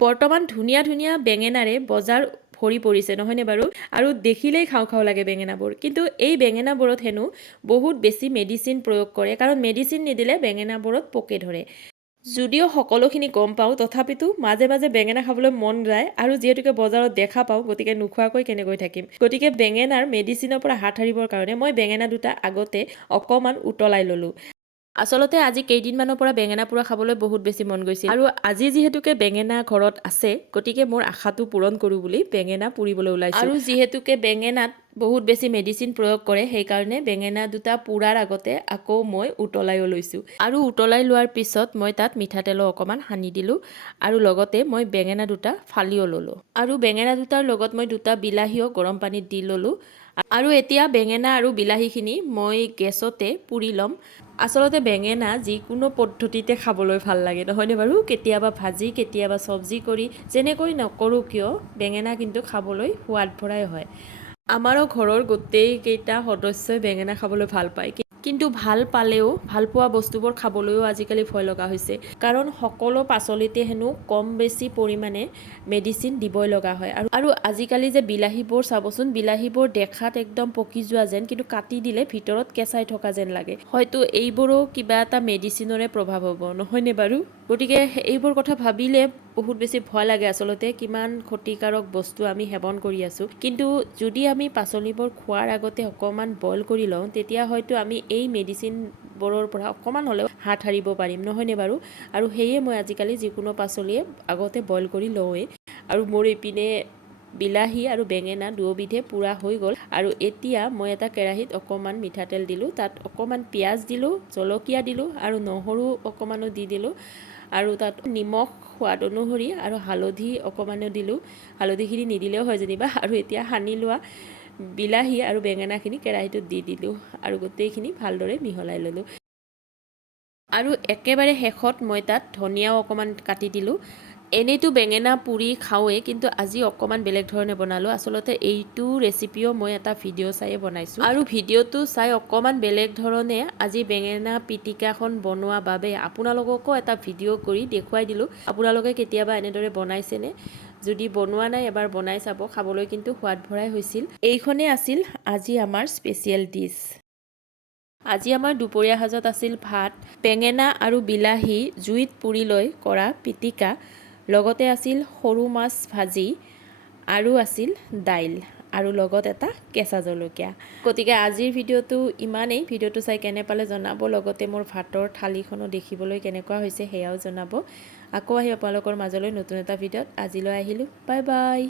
বৰ্তমান ধুনীয়া ধুনীয়া বেঙেনাৰে বজাৰ ভৰি পৰিছে নহয়নে বাৰু আৰু দেখিলেই খাওঁ খাওঁ লাগে বেঙেনাবোৰ কিন্তু এই বেঙেনাবোৰত হেনো বহুত বেছি মেডিচিন প্ৰয়োগ কৰে কাৰণ মেডিচিন নিদিলে বেঙেনাবোৰত পোকে ধৰে যদিও সকলোখিনি গম পাওঁ তথাপিতো মাজে মাজে বেঙেনা খাবলৈ মন যায় আৰু যিহেতুকে বজাৰত দেখা পাওঁ গতিকে নোখোৱাকৈ কেনেকৈ থাকিম গতিকে বেঙেনাৰ মেডিচিনৰ পৰা হাত সাৰিবৰ কাৰণে মই বেঙেনা দুটা আগতে অকণমান উতলাই ল'লোঁ আচলতে আজি কেইদিনমানৰ পৰা বেঙেনা পোৰা খাবলৈ বহুত বেছি মন গৈছিল আৰু আজি যিহেতুকে বেঙেনা ঘৰত আছে গতিকে মোৰ আশাটো পূৰণ কৰোঁ বুলি বেঙেনা পুৰিবলৈ ওলাইছোঁ আৰু যিহেতুকে বেঙেনাত বহুত বেছি মেডিচিন প্ৰয়োগ কৰে সেইকাৰণে বেঙেনা দুটা পুৰাৰ আগতে আকৌ মই উতলাইও লৈছোঁ আৰু উতলাই লোৱাৰ পিছত মই তাত মিঠাতেলো অকণমান সানি দিলোঁ আৰু লগতে মই বেঙেনা দুটা ফালিও ল'লোঁ আৰু বেঙেনা দুটাৰ লগত মই দুটা বিলাহীও গৰম পানীত দি ল'লোঁ আৰু এতিয়া বেঙেনা আৰু বিলাহীখিনি মই গেছতে পুৰি ল'ম আচলতে বেঙেনা যিকোনো পদ্ধতিতে খাবলৈ ভাল লাগে নহয়নে বাৰু কেতিয়াবা ভাজি কেতিয়াবা চব্জি কৰি যেনেকৈ নকৰোঁ কিয় বেঙেনা কিন্তু খাবলৈ সোৱাদ ভৰাই হয় আমাৰো ঘৰৰ গোটেইকেইটা সদস্যই বেঙেনা খাবলৈ ভাল পায় কিন্তু ভাল পালেও ভাল পোৱা বস্তুবোৰ খাবলৈও আজিকালি ভয় লগা হৈছে কাৰণ সকলো পাচলিতে হেনো কম বেছি পৰিমাণে মেডিচিন দিবই লগা হয় আৰু আজিকালি যে বিলাহীবোৰ চাবচোন বিলাহীবোৰ দেখাত একদম পকি যোৱা যেন কিন্তু কাটি দিলে ভিতৰত কেঁচাই থকা যেন লাগে হয়তো এইবোৰো কিবা এটা মেডিচিনৰে প্ৰভাৱ হ'ব নহয়নে বাৰু গতিকে এইবোৰ কথা ভাবিলে বহুত বেছি ভয় লাগে আচলতে কিমান ক্ষতিকাৰক বস্তু আমি সেৱন কৰি আছোঁ কিন্তু যদি আমি পাচলিবোৰ খোৱাৰ আগতে অকণমান বইল কৰি লওঁ তেতিয়া হয়তো আমি এই মেডিচিনবোৰৰ পৰা অকণমান হ'লেও হাত সাৰিব পাৰিম নহয়নে বাৰু আৰু সেয়ে মই আজিকালি যিকোনো পাচলিয়ে আগতে বইল কৰি লওঁৱেই আৰু মোৰ এইপিনে বিলাহী আৰু বেঙেনা দুয়োবিধে পুৰা হৈ গ'ল আৰু এতিয়া মই এটা কেৰাহীত অকণমান মিঠাতেল দিলোঁ তাত অকণমান পিঁয়াজ দিলোঁ জলকীয়া দিলোঁ আৰু নহৰু অকণমানো দি দিলোঁ আৰু তাত নিমখ সোৱাদ অনুসৰি আৰু হালধি অকণমানো দিলোঁ হালধিখিনি নিদিলেও হয় যেনিবা আৰু এতিয়া সানি লোৱা বিলাহী আৰু বেঙেনাখিনি কেৰাহীটোত দি দিলোঁ আৰু গোটেইখিনি ভালদৰে মিহলাই ল'লোঁ আৰু একেবাৰে শেষত মই তাত ধনিয়াও অকণমান কাটি দিলোঁ এনেইতো বেঙেনা পুৰি খাওঁৱেই কিন্তু আজি অকণমান বেলেগ ধৰণে বনালোঁ আচলতে এইটো ৰেচিপিও মই এটা ভিডিঅ' চায়ে বনাইছোঁ আৰু ভিডিঅ'টো চাই অকণমান বেলেগ ধৰণে আজি বেঙেনা পিটিকাখন বনোৱা বাবে আপোনালোককো এটা ভিডিঅ' কৰি দেখুৱাই দিলোঁ আপোনালোকে কেতিয়াবা এনেদৰে বনাইছেনে যদি বনোৱা নাই এবাৰ বনাই চাব খাবলৈ কিন্তু সোৱাদ ভৰাই হৈছিল এইখনেই আছিল আজি আমাৰ স্পেচিয়েল ডিছ আজি আমাৰ দুপৰীয়া সাজত আছিল ভাত বেঙেনা আৰু বিলাহী জুইত পুৰি লৈ কৰা পিটিকা লগতে আছিল সৰু মাছ ভাজি আৰু আছিল দাইল আৰু লগত এটা কেঁচা জলকীয়া গতিকে আজিৰ ভিডিঅ'টো ইমানেই ভিডিঅ'টো চাই কেনে পালে জনাব লগতে মোৰ ভাতৰ থালিখনো দেখিবলৈ কেনেকুৱা হৈছে সেয়াও জনাব আকৌ আহি আপোনালোকৰ মাজলৈ নতুন এটা ভিডিঅ'ত আজিলৈ আহিলোঁ বাই বাই